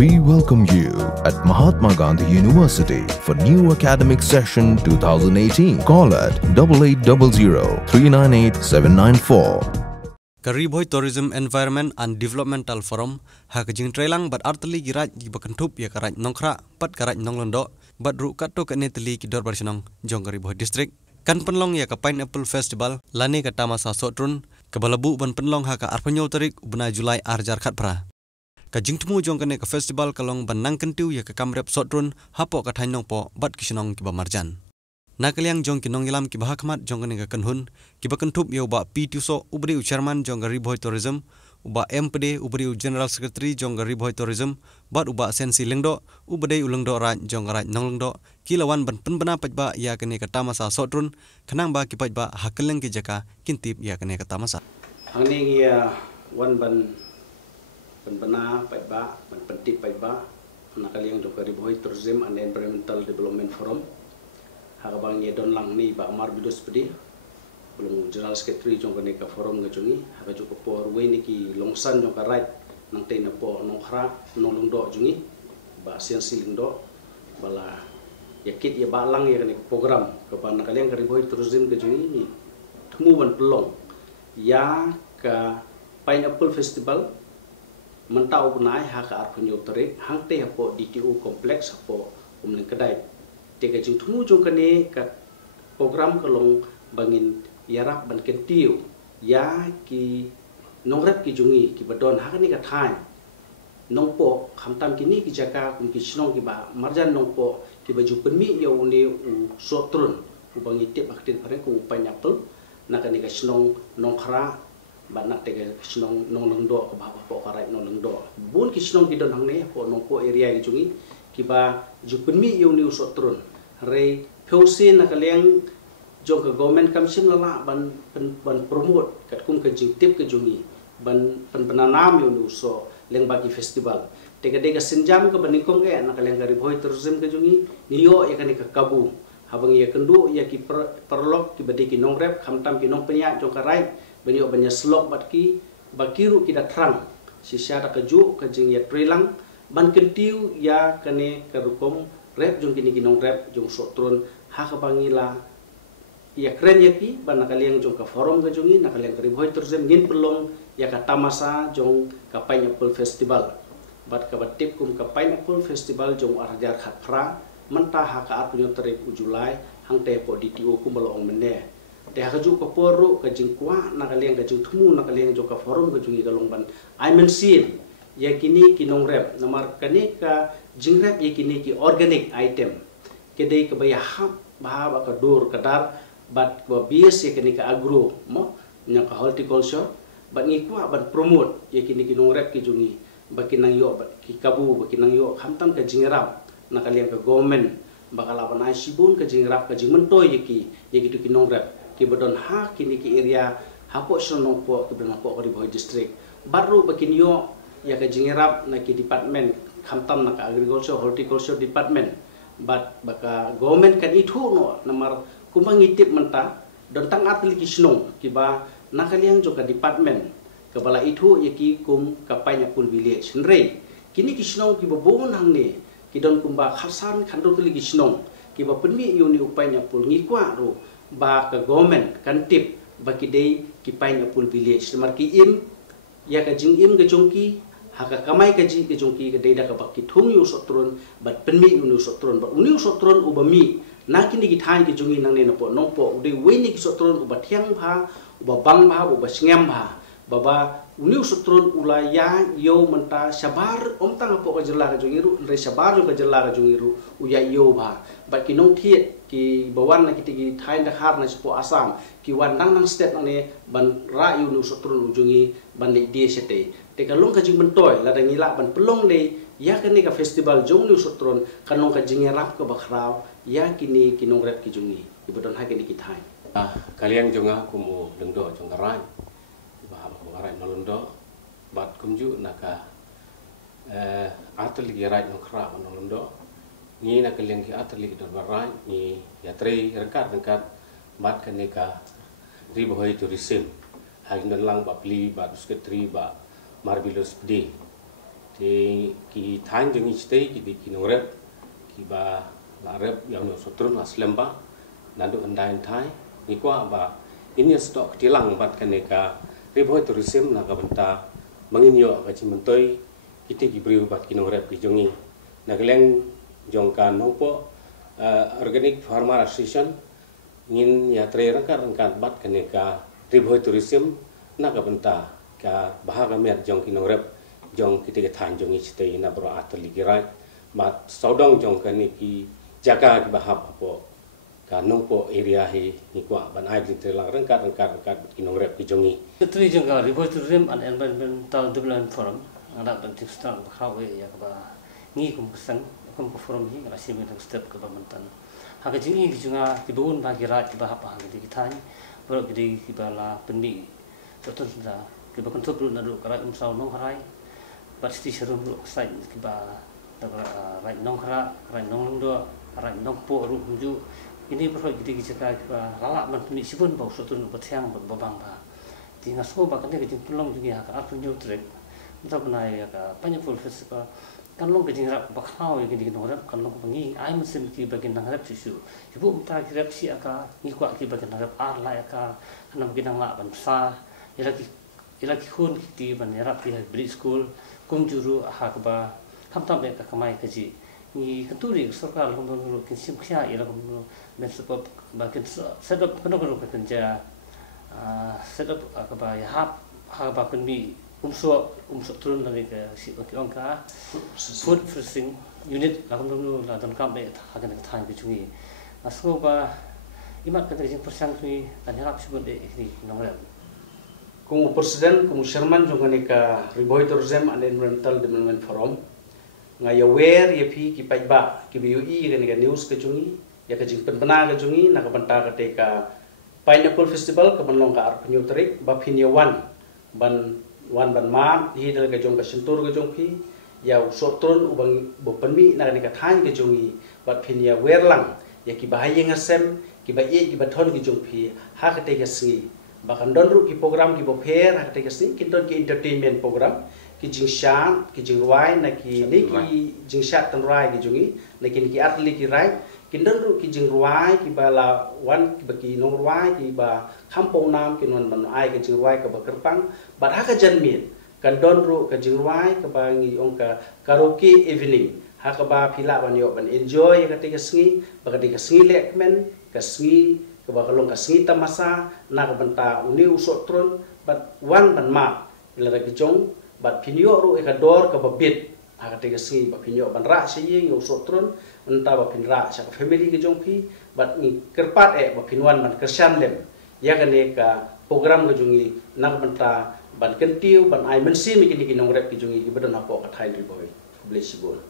We welcome you at Mahatma Gandhi University for new academic session 2018. Call at 8800 398 794. Kariboy Tourism Environment and Developmental Forum hakajing trailang bat arteli girat gibakentup ya karat nongkra pat karat nonglondo bat ru kato kaneteli kidor barsinong jong Kariboy district kan penlong ya ka Pineapple Festival lani ka tamasa sotrun kabalabu ban penlong haka arpanyo tarik ubna Julai arjar khat pra kajing temu jong kane ka festival kalong ban nangkentiu ya ka kamrep sotrun hapo ka thainong po bat kisinong kiba marjan Nakaliang jong kinong ilam ki bahakmat jong kani ka kanhun ki bakentup ya uba P2so ubri chairman jong Kariboy Tourism uba MPD ubri general secretary jong Kariboy Tourism bat uba sensi lengdo ubadai ulengdo raj jong raj nonglengdo kilawan ban penbena pajba ya kani ka tamasa sotrun kanang ba ki pajba hakeleng ki jaka kintip ya kani ka tamasa hangning ya wan ban penbena pajba ban pentip pajba nakaliang jong Kariboy Tourism and Environmental Development Forum Hakabang ye don lang ni ba Amar Bidos pedi belum general secretary jong kene ka forum ngajungi haka joko por we ni ki longsan jong ka right nang te na po nong khra nong lungdo jungi ba sian silingdo bala yakit ye ba lang ye kene program ka ban kalian Kariboy Tourism ke jungi ni temu ban pelong ya ka Pineapple Festival mentau punai haka arpunyo terik hang te hapo DTO complex hapo umling kedai Teka jing tumu jong kane ka program kalong bangin yarap ban kentiu ya ki nongrep ki jungi ki badon hakani ka thai nongpo khamtam kini ki jaka kum ki snong ki ba marjan nongpo ki baju penmi yo ne u sotrun u bangi tip aktin pare ku Pineapple nakani ka snong nongkhra ba nak teka snong nong lengdo ka ba po karai nong lengdo bun ki snong ki don hangne po nongpo area ki jungi kiba jupenmi yo ni usotrun re pheusin nakaliang jong ka government commission lala ban promote kat kum ka jingtip ka jungi ban penanam yo ni uso leng bagi festival tega dega senjam ka banikong e nakaliang Kariboy Tourism ka jungi niyo ya kan ka kabu habang ya kendu ya ki perlok ki badi ki nongrep khamtam ki nong penya jong ka rai banyo banya slok bat ki bakiru ki datrang sisya da ka ju ka jing ya trelang ban kentiu ya kane karukom rep jong kini kinong rep jong sotrun hakabangila ya keren ya ki ban nakaliang jong ka forum ka jongi nakaliang Kariboy Tourism ngin pelong ya ka tamasa jong ka Pineapple Festival bat ka batip kum ka Pineapple Festival jong arjar khat pra mentah haka arpunyo terik Julai hang te po DTO kum balong mene te haka ju ka poru ka jing kwa nakaliang ka jing thumu nakaliang jong ka forum ka jongi kalong ban I mention ya kini kinong rep namar kani ka jingrep ya kini ki organic item kedai ke bayahap bahab ka dur kadar bat ba bias ya kini ka agro mo nya ka horticulture bat ngikwa bat promote ya kini kinong rep ki jungi bakinang yo bat ki kabu bakinang yo hamtam ka jingrap nakaliang ka government bakalapan ai sibun ka jingrap ka jingmentoy ya ki kinong rep ki badon ha kini ki area hapo sonong po ki benang po Kariboy district baru bakin yo ya ka jingrap na ki department khamtam na ka agriculture horticulture department but baka government kan itu no namar kumang itip menta don tang atli ki snong ki ba nakaliang jo ka department ka bala itu ya ki kum ka Pineapple village nrei kini ki snong ki babon hang ne ki don kum ba khasan khandro tli ki snong ki ba penmi yuni Pineapple ngi kwa ro ba ka government kan tip ba ki dei ki Pineapple village namar ki im ya ka jing im ga jongki haka kamai kaji ke jongki ke deda ka bakki thung yu sotrun bat penmi unu sotrun bat unu sotrun ubami nakini ki thain ke jongi nang ne no po nong po de weni ki sotrun uba thiang bha uba bang bha uba sngem bha baba unu sotrun ulaya yo menta sabar omtang po ka jela ka jongi ru re sabar ka jela ka jongi ru uya yo bha bat ki nong thiet ki bawan na ki thain da khar na po asam ki wan nang state nang ne ban ra yu nu sotrun jongi ban le die sete teka long ka jing mentoy la dangila ban pelong le ya kini ka festival jong lu sotron kanong ka jing rap ka bakraw ya kini kinong rep ki jungi ibadon ha kini kitai kalian jonga kumu dengdo jong karai ba karai nolondo bat kumju naka atli girai no khra nolondo ni na kalian ki atli dor barai ni ya tri rekat dekat bat kini ka Kariboy Tourism hagin lang ba pli ba secretary ba marvelous pdi thì ki than jeung istay ki norep ki ba la rep yang no sotrun aslemba nandu andain thai ni kwa ba ini stok tilang bat kaneka riboi tourism na ka banta manginyo ka chimantoi kiti ki briu bat ki norep ki jongi na geleng jongkan nopo organic farmer association ngin yatre rangkat bat kaneka riboi tourism na ka banta ka bahaga mer jong ki norep jong kiti ka than jongi chitei na bro atli girai mat saudong jong kaneki jaga ki bahap apo ka nongpo area he ni kwa ban ai telang rangkat ki norep ki jongi Tri jangka riboi tourism and environmental development forum ada bentuk stang bakhawe ya ka ngi kum sang kum forum hi ngala simen step ka bamantan ha ka jingi ki junga ki bun ba ki ra ki bahap ha ki thani bro ki bala penmi toton da ki bakon top na do kara saw nong harai pasti serum lu sai ki ba rai nong khara rai nong do rai nong po ru ju ini perlu kita cakap lalak menteri sipun bau suatu bertiang berbang bah. Tinggal semua bahkan dia kejeng pulang juga akan apa new trek. Entah pernah ya banyak full festival. Kan long kejeng rap bakau yang kejeng norap kan long pengi. Ai mesin ki bagian nangrap susu. Ibu mentah kirap si aka ngikuak ki bagian nangrap arla aka karena bagian nanglak bansa. Ilaki kun ki banerap ki beli school kumjuru hakba. Hamtam mereka kamai keji. Ni kenturi sorkal kono kinsim khia ira kono mesop bakin sedap kono kerja sedap akaba ya hab penmi umso turun dari ke si ongka food processing unit la kono la don kambe hagan ka than bijungi asko ba imat ka terjing persang ni dan harap sibun de ni nongre Kung presiden kung chairman jongani ka Riboi Tourism and Environmental Development Forum ngaya wer ya pi ki paiba ki BUI ga news ka jungi ya ka jing penbena ka jungi na ka banta ka te ka pineapple festival ka banlong ka arpenyu trik ba phinia ban ma hi dal ka jong ka sentur ka jong pi ya sotron ubang bo penmi na ka than ka jungi ba phinia wer lang ya ki bahaya ngasem ki ba ye ki ba thon ki jong pi ha ka te ka singi ba kan don ru ki program ki bo pher ha ka te ka singi kin don ki entertainment program ki jing shan ki jing ruai na ki ni ki jing shat tan rai ki jungi na ki atli ki rai ki don ru ki jing ruai ki bala wan ki ba ki nong ruai ki ba kampong nam ki non ban ai ki jing ruai ka ba kerpang ba ha ka jan min kan don ru ka jing ruai ka ba ngi ong ka karaoke evening ha ka ba phila ban yo ban enjoy ka te ka sngi ba ka te ka sngi lek men ka sngi ka ba ka long ka sngi tamasa na ka banta uni usot tron ba wan ban ma ila ki jong bat pinyo ru ekador ka babit ha ka te ka sngi ba pinyo ban ra siye ngi usot tron enta ba pinra sa ka family ki jong pi bat ngi kerpat ba pinwan ban kersan lem ya ka ne ka program ka jungi na ka banta ban kentiu ban ai mensi mi ki nong rep ki jungi ki bedon apo ka thai ri boy bless you